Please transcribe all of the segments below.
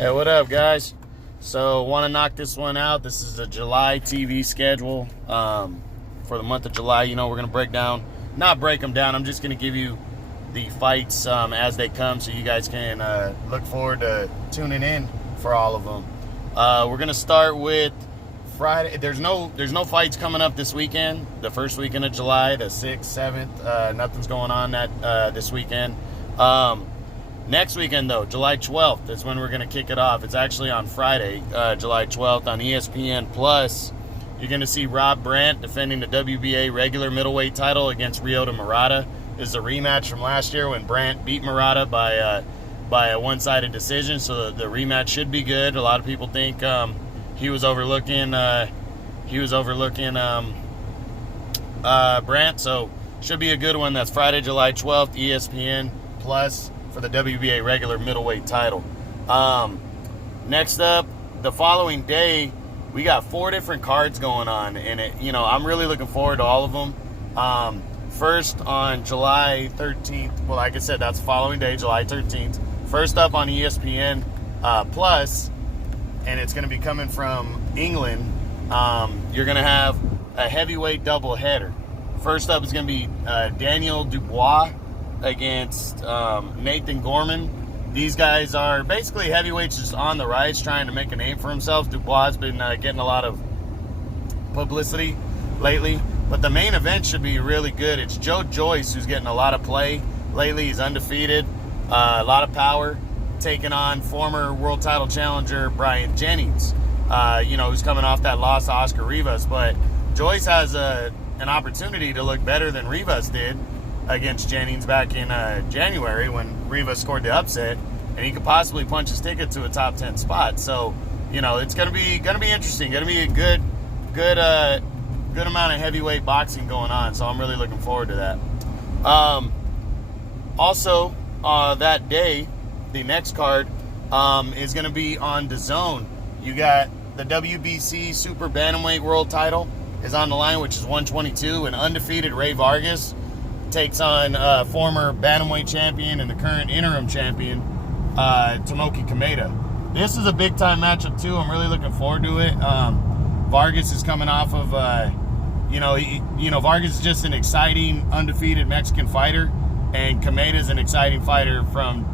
Hey, what up, guys? So, want to knock this one out. This is the July TV schedule for the month of July. You know, we're going to not break them down. I'm just going to give you the fights as they come so you guys can look forward to tuning in for all of them. We're going to start with Friday. There's no fights coming up this weekend. The first weekend of July, the 6th, 7th. Nothing's going on this weekend. Next weekend, though, July 12th, is when we're going to kick it off. It's actually on Friday, July 12th on ESPN Plus. You're going to see Rob Brandt defending the WBA regular middleweight title against Ryota Murata. This is a rematch from last year when Brandt beat Murata by a one-sided decision, so the rematch should be good. A lot of people think he was overlooking Brandt, so should be a good one. That's Friday, July 12th, ESPN Plus for the WBA regular middleweight title. Next up, the following day, we got 4 different cards going on, and I'm really looking forward to all of them. First, on July 13th, well, like I said, that's the following day, July 13th. First up on ESPN Plus, and it's going to be coming from England. You're going to have a heavyweight doubleheader. First up is going to be Daniel Dubois against Nathan Gorman. These guys are basically heavyweights just on the rise, trying to make a name for themselves. Dubois has been getting a lot of publicity lately, but the main event should be really good. It's Joe Joyce who's getting a lot of play lately. He's undefeated, a lot of power, taking on former world title challenger Brian Jennings, who's coming off that loss to Oscar Rivas. But Joyce has an opportunity to look better than Rivas did against Jennings back in January when Rivas scored the upset, and he could possibly punch his ticket to a top 10 spot. So, it's gonna be interesting. Gonna be a good amount of heavyweight boxing going on. So I'm really looking forward to that. Also, that day, the next card is gonna be on DAZN. You got the WBC Super Bantamweight World Title is on the line, which is 122, and undefeated Ray Vargas takes on former bantamweight champion and the current interim champion, Tomoki Kameda. This is a big-time matchup, too. I'm really looking forward to it. Vargas is coming off of, Vargas is just an exciting, undefeated Mexican fighter, and Kameda is an exciting fighter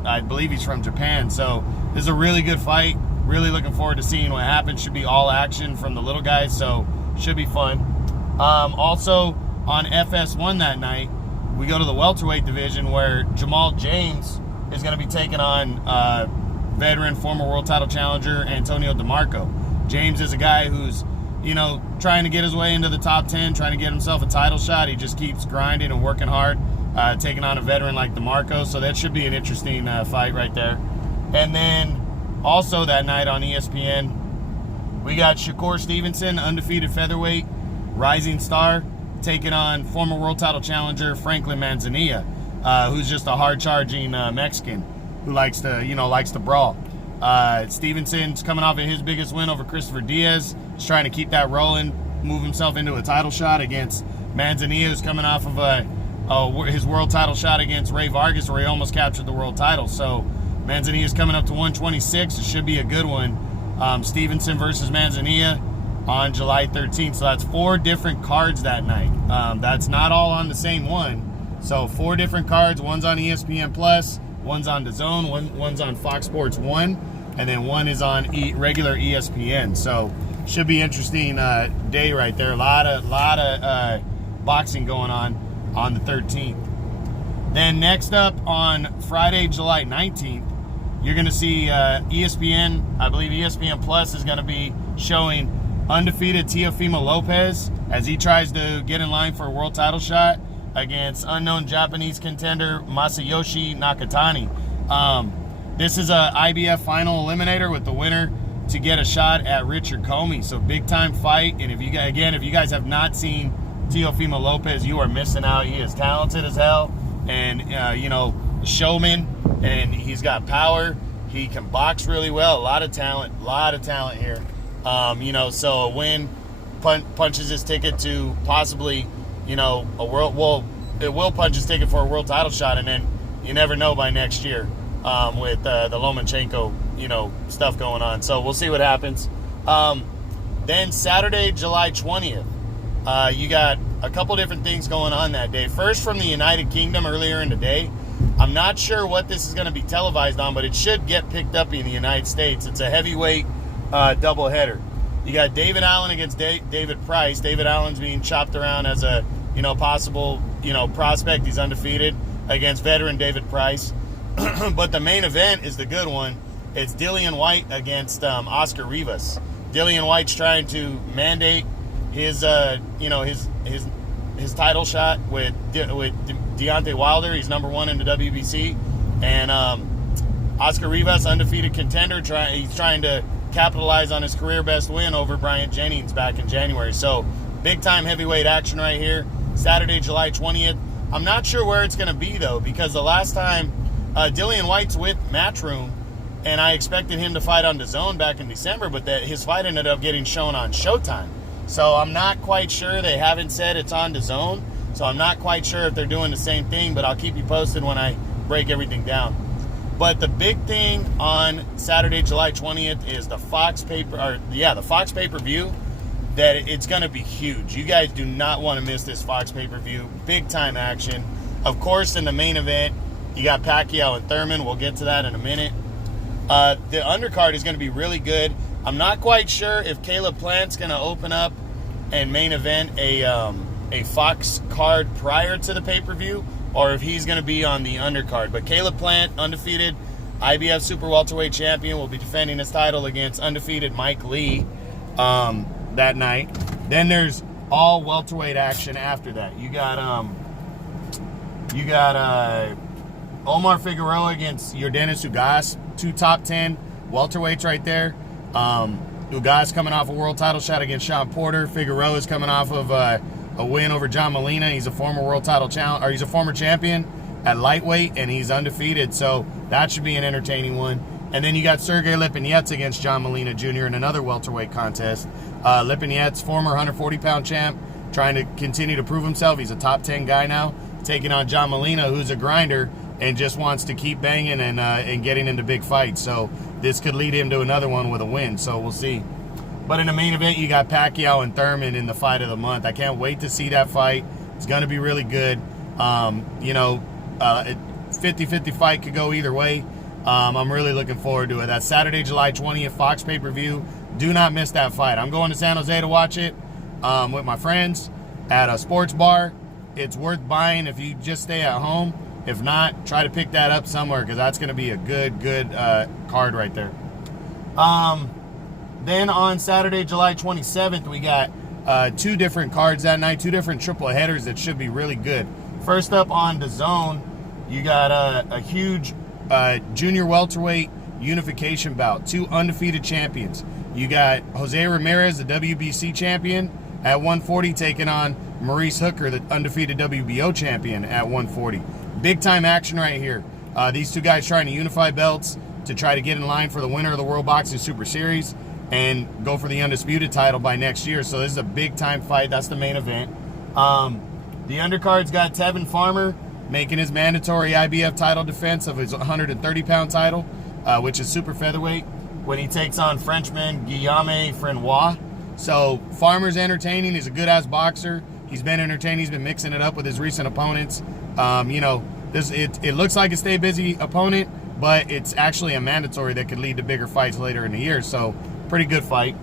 I believe he's from Japan. So this is a really good fight. Really looking forward to seeing what happens. Should be all action from the little guys, so should be fun. Also, on FS1 that night, we go to the welterweight division where Jamal James is going to be taking on veteran former world title challenger Antonio DeMarco. James is a guy who's, trying to get his way into the top 10, trying to get himself a title shot. He just keeps grinding and working hard, taking on a veteran like DeMarco. So that should be an interesting fight right there. And then also that night on ESPN, we got Shakur Stevenson, undefeated featherweight, rising star, taking on former world title challenger Franklin Manzanilla, who's just a hard-charging Mexican who likes to brawl. Stevenson's coming off of his biggest win over Christopher Diaz. He's trying to keep that rolling, move himself into a title shot against Manzanilla, who's coming off of his world title shot against Ray Vargas, where he almost captured the world title. So Manzanilla's coming up to 126. It should be a good one. Stevenson versus Manzanilla on July 13th. So that's 4 different cards that night. That's not all on the same one. So 4 different cards. One's on ESPN Plus, one's on DAZN, one's on Fox Sports 1, and then one is on regular ESPN. So should be interesting day right there. A lot of boxing going on the 13th. Then next up on Friday, July 19th, you're going to see ESPN. I believe ESPN Plus is going to be showing undefeated Teofimo Lopez as he tries to get in line for a world title shot against unknown Japanese contender Masayoshi Nakatani. This is a IBF final eliminator with the winner to get a shot at Richard Comey. So big time fight. And if you guys have not seen Teofimo Lopez, you are missing out. He is talented as hell, and showman, and he's got power. He can box really well. A lot of talent here. So a win punches his ticket to possibly, a world. Well, it will punch his ticket for a world title shot, and then you never know by next year with the Lomachenko stuff going on. So we'll see what happens. Then Saturday, July 20th, you got a couple different things going on that day. First, from the United Kingdom earlier in the day. I'm not sure what this is going to be televised on, but it should get picked up in the United States. It's a heavyweight doubleheader. You got David Allen against David Price. David Allen's being chopped around as a possible prospect. He's undefeated against veteran David Price. But the main event is the good one. It's Dillian Whyte against Oscar Rivas. Dillian Whyte's trying to mandate his title shot with Deontay Wilder. He's number 1 in the WBC, and Oscar Rivas, undefeated contender, he's trying to capitalize on his career best win over Bryant Jennings back in January. So big time heavyweight action right here, Saturday, July 20th. I'm not sure where it's going to be though, because the last time Dillian Whyte's with Matchroom, and I expected him to fight on DAZN back in December, but his fight ended up getting shown on Showtime. So I'm not quite sure. They haven't said it's on DAZN, so I'm not quite sure if they're doing the same thing, but I'll keep you posted when I break everything down. But the big thing on Saturday, July 20th is the Fox pay-per-view, that it's going to be huge. You guys do not want to miss this Fox pay-per-view. Big time action. Of course, in the main event, you got Pacquiao and Thurman. We'll get to that in a minute. The undercard is going to be really good. I'm not quite sure if Caleb Plant's going to open up and main event a Fox card prior to the pay-per-view, or if he's going to be on the undercard. But Caleb Plant, undefeated IBF Super Welterweight champion, will be defending his title against undefeated Mike Lee that night. Then there's all welterweight action after that. You got Omar Figueroa against Yordenis Ugas, 2 top 10 welterweights right there. Ugas coming off a world title shot against Sean Porter. Figueroa is coming off of a win over John Molina. He's a former world title he's a former champion at lightweight, and he's undefeated. So that should be an entertaining one. And then you got Sergey Lipinets against John Molina Jr. in another welterweight contest. Lipinets, former 140-pound champ, trying to continue to prove himself. He's a top 10 guy now, taking on John Molina, who's a grinder and just wants to keep banging and getting into big fights. So this could lead him to another one with a win. So we'll see. But in the main event, you got Pacquiao and Thurman in the fight of the month. I can't wait to see that fight. It's going to be really good. 50-50 fight could go either way. I'm really looking forward to it. That's Saturday, July 20th, Fox pay-per-view. Do not miss that fight. I'm going to San Jose to watch it with my friends at a sports bar. It's worth buying if you just stay at home. If not, try to pick that up somewhere, because that's going to be a good card right there. Then on Saturday, July 27th, we got 2 different cards that night, 2 different triple headers that should be really good. First up on DAZN, you got a huge junior welterweight unification bout. 2 undefeated champions. You got Jose Ramirez, the WBC champion, at 140, taking on Maurice Hooker, the undefeated WBO champion, at 140. Big time action right here. These 2 guys trying to unify belts to try to get in line for the winner of the World Boxing Super Series and go for the undisputed title by next year. So this is a big time fight. That's the main event. The undercard's got Tevin Farmer making his mandatory IBF title defense of his 130-pound title, which is super featherweight, when he takes on Frenchman Guillaume Frenois. So Farmer's entertaining. He's a good-ass boxer. He's been entertaining. He's been mixing it up with his recent opponents. It looks like a stay busy opponent, but it's actually a mandatory that could lead to bigger fights later in the year. So pretty good fight.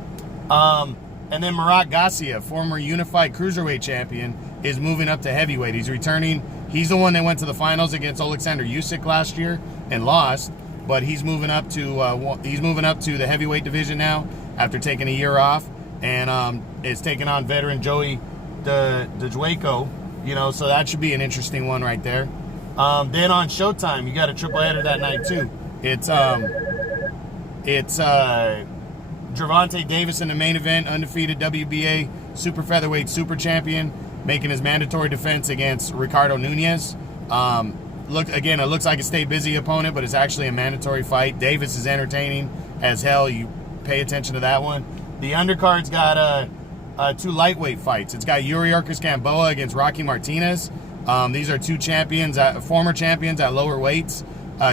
And then Murat Garcia, former unified cruiserweight champion, is moving up to heavyweight. He's returning. He's the one that went to the finals against Alexander Usyk last year and lost, but he's moving up to the heavyweight division now after taking a year off, and is taking on veteran Joey DeJueco. So that should be an interesting one right there. Then on Showtime, you got a triple header that night too. It's Gervonta Davis in the main event, undefeated WBA super featherweight super champion, making his mandatory defense against Ricardo Nunez. It looks like a stay busy opponent, but it's actually a mandatory fight. Davis is entertaining as hell. You pay attention to that one. The undercard's got 2 lightweight fights. It's got Yuriorkis Gamboa against Rocky Martinez. These are 2 champions, former champions at lower weights.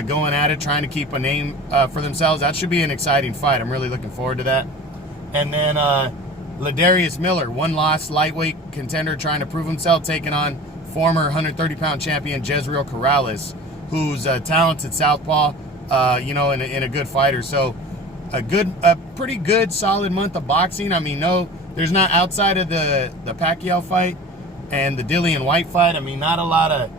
going at it, trying to keep a name for themselves. That should be an exciting fight. I'm really looking forward to that. And then Ladarius Miller, one loss lightweight contender trying to prove himself, taking on former 130-pound champion Jezreel Corrales, who's a talented southpaw, you know, and a good fighter. So a pretty good, solid month of boxing. I mean, no, there's not, outside of the Pacquiao fight and the Dillian White fight, I mean, not a lot of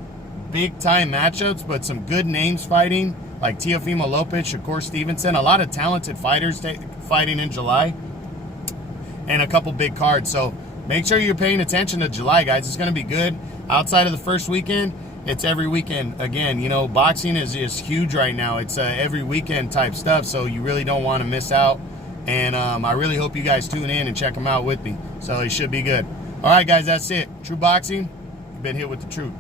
big-time matchups, but some good names fighting, like Teofimo Lopez, Shakur Stevenson, a lot of talented fighters fighting in July, and a couple big cards. So make sure you're paying attention to July, guys. It's going to be good. Outside of the first weekend, it's every weekend. Again, you know, boxing is huge right now. It's every weekend type stuff, so you really don't want to miss out. And I really hope you guys tune in and check them out with me. So it should be good. All right, guys, that's it. True Boxing, you've been hit with the truth.